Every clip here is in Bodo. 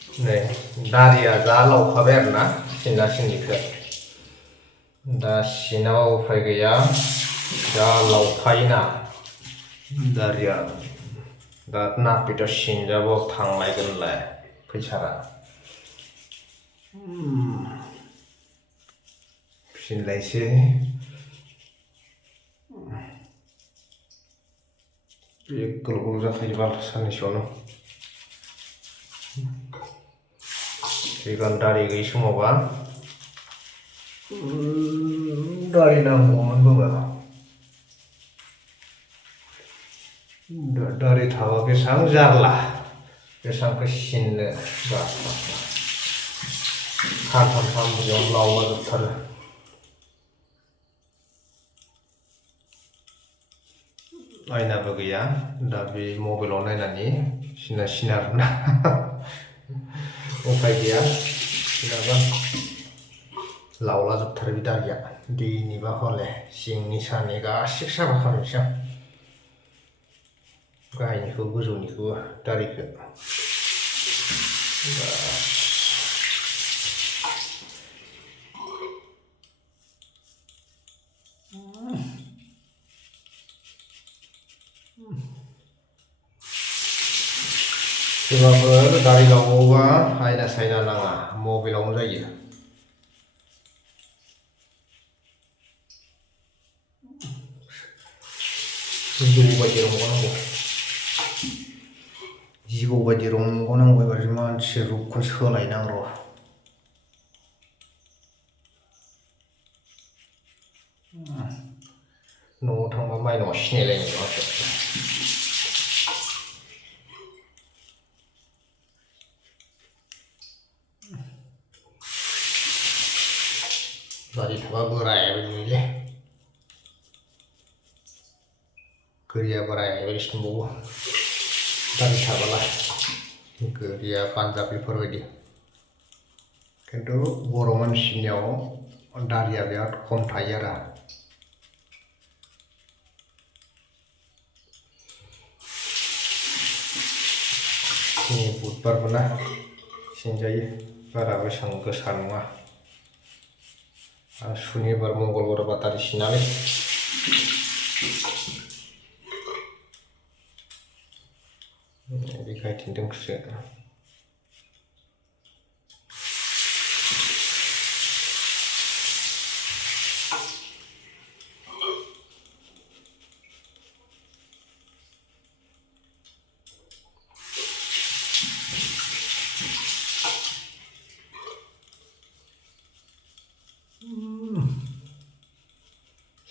नै दारिया जा लावखाबाय आरोना सिनना सिननिखौ दा सिनाबा उफाय गैया जा लावखायोना दारिया दा नापिथ' सिनजाबो थांलायगोनलाय फैसारा सिनलायसै बे गोलाव गोलाव जाखायोबा साननैसोआवनो सिगां दारि गैयि समावबा दारि नांगौमोनबो दारि थाबा बेसेबां जारला बेसेबांखौ सिननो खानथाम सानब्रैयावनो लावलाजोबथारो आयनाबो गैया दा बे मबाइलाव नायनानै सिना आरोना उफाय गैया सिनाबा लावलाजोबथारो बे दारिया दैनिबा हले सिंनि सानि गासिबो साफा खालामनोसै आं गाहायनिखौ गोजौनिखौबो दारिखौ सोरबाफोर दारि लावोबा आयना सायना नाङा मबाइलावनो जायो जिबौ बायदि रंगनांगौ एबार मानसि रुपखौ सोलायनांगौ र' न'आव थांबा माइनावा सिनायलायनाय नङा दारि थाबा बोराय बायदि नुयोलै गोरिया बोराय बायदिसो नुबावो दारि थाबालाय गोरिया पान्जाबिफोरबायदि खिन्थु बर' मानसिनियाव दारिया बिराद खम थायो आरो बुधबारबो ना सिनजायो बारा बेसेबां गोसा नङा सुनिबार मंगलबारबा दारि सिनालै बे गायथिंदोंसो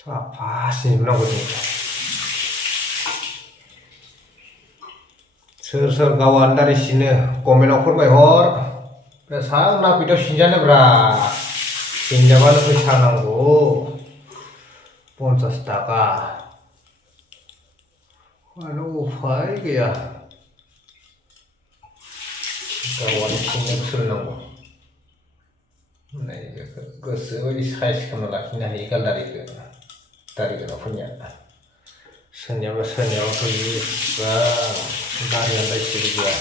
साफा सिनजोबनांगौ जों सोर गावआनो दारि सिनो कमेन्टआव फोरमायहर बेसेबां नापिथआव सिनजानोब्रा सिनजाबानो फैसा नांगौ 50 थाखा आरो उफाय गैया गावआनो सिननो सोलोंनांगौ गोसो बायदि साइज खालामना लाखिनो हायो दारि गोनांफोरनिया सोरनियाबाथ' दारियानो दायसेबो गैया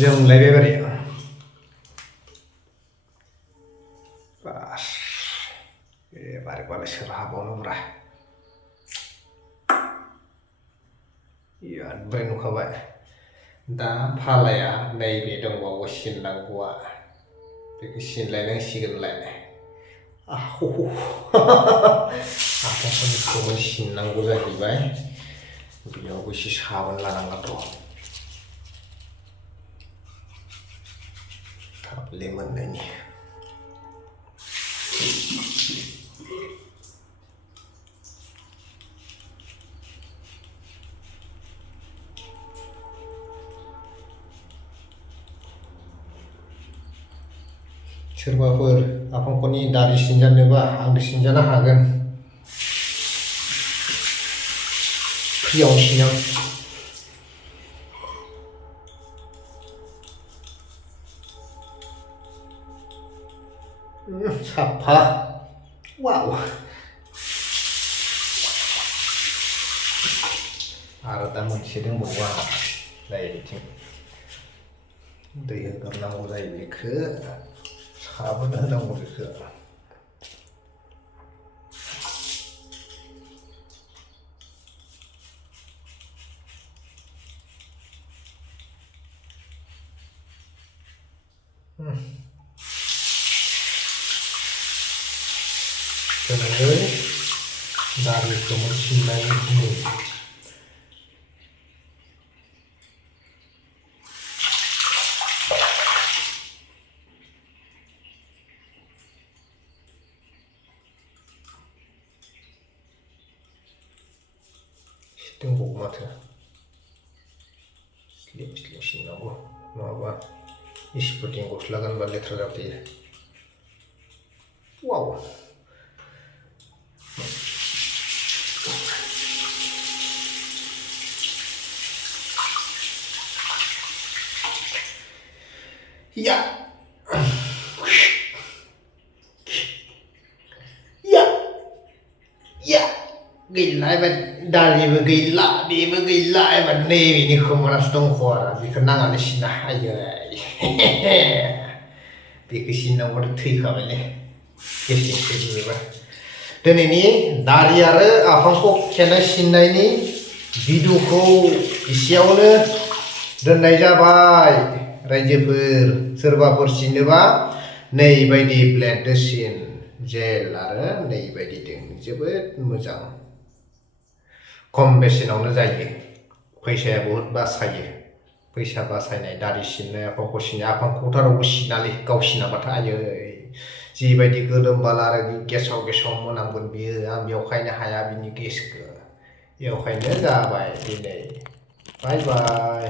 जोंलायबाय बारे बास एबारबालाय सोर हाबावनोब्रा याद नुखाबाय दा फालाया नैबे दंबावो सिननांगौआ बेखौ सिनलायनांसिगोनलाय आखाइफोरखौबो सिननांगौ जाहैबाय बेयावबो एसे साबोन लानांगोन थाब लेमोननायनि सोरबाफोर आफांखौनि दारि सिनजानोबा आंजों सिनजानो हागोन फ्रियावनो सिनो साफा वाव आरो दा मोनसे दंबावो आंहा जाय बिथिं दै होग्रोनांगौ जायो बेखौ साबोन होनांगौ बेखौ जोङो दारिखौ मोनसिननायनि दंबावो माथो स्लिम स्लिम सिननांगौ नङाबा स्पर्टिं गस्ला गानबा लेथ्रा जाबोयो वाव या या या गैला एबार दारिबो गैला बेबो गैला एबार नैबेनि खोमोनासो दंख' आरो बेखौ नाङानो सिना आयै बेखौ सिननांगौबाथ' थैखाबायलै गेसेंसो बेबो दिनैनि दारि आरो आफांखौ खेबनाय सिननायनि भिडिअखौ एसेयावनो दोननाय जाबाय रायजोफोर सोरबाफोर सिनोबा नैबायदि ब्लेडजों सिन जेल आरो नैबायदि दों जोबोद मोजां खम बेसेनावनो जायो फैसाया बहुद बासायो फैसा बासायनाय दारि सिननाय आफांखौ सिननाय आफांखौथ' रावबो सिनालै गाव सिनाबाथाय आयै जिबायदि गोलोमबाला आरो गेसाव गेसाव मोनामगोन बियो आं बेवहायनो हाया बिनि गेसखौ बेवहायनो जाबाय दिनै बाय बाय